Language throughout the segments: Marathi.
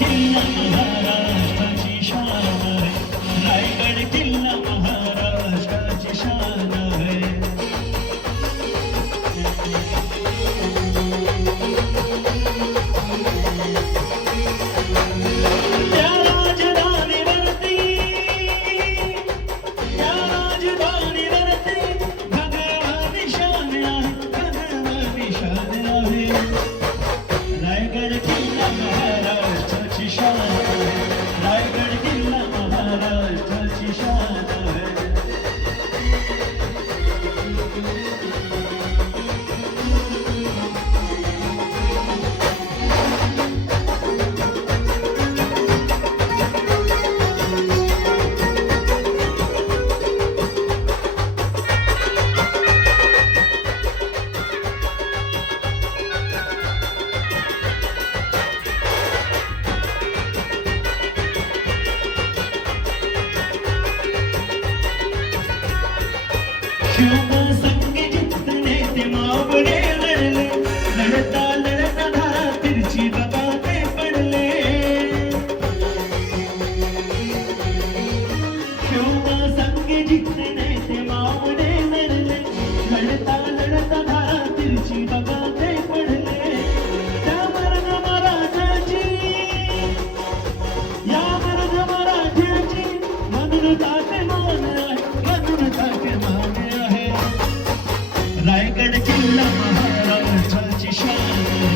किल्ला महाराष्ट्राची शान आहे. रायगड किल्ला महाराष्ट्राची शान आहे. त्या राजधानीवरती भगवा निशाण आहे, भगवा निशाण आहे. रायगड किल्ला महाराष्ट्राची शान आहे. रायगड किल्ला महाराष्ट्राची शान आहे. शिव संगे जिंकले ते मावळे लढले, लढता लढता धारा तिरची बघा ते पडले. शिव संगे जिंकले ते मावळे लढले, लढता लढता धारा तिरची बघा ते पडले. त्या मर्द मराठ्याची, या मर्द मराठ्याची म्हणून ताटे मान आहे, म्हणून ताटे मान आहे. रायगड किल्ला महाराष्ट्राची शान आहे.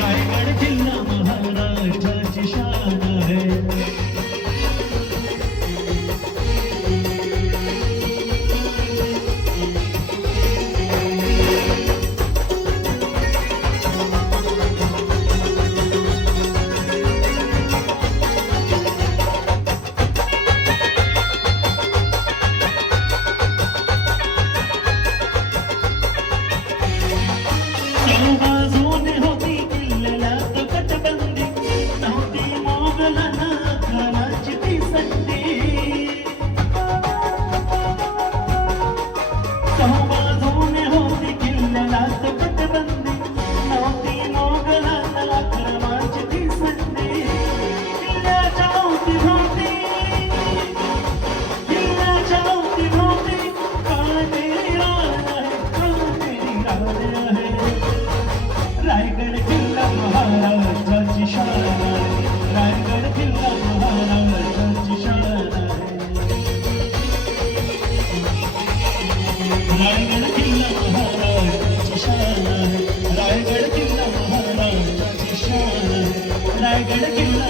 रायगड किल्ला महाराष्ट्राची शान आहे. बाजूने होती किल्ल्यात कटबंदी, नव्हती मोगलांना आक्रमणाची ती संधी. बाजूने होती किल्ल्यात कटबंदी, नव्हती मोगलांना आक्रमणाची ती संधी. किल्ल्याच्या अवतीभोवती, किल्ल्याच्या अवतीभोवती काळेरी रान आहे, काळेरी रान आहे. रायगड किल्ला महाराष्ट्राची शान आहे. रायगड किल्ला महाराष्ट्राची शान आहे. रायगड किल्ला महाराष्ट्राची शान आहे. रायगड किल्ला महाराष्ट्राची शान आहे. रायगड किल्ला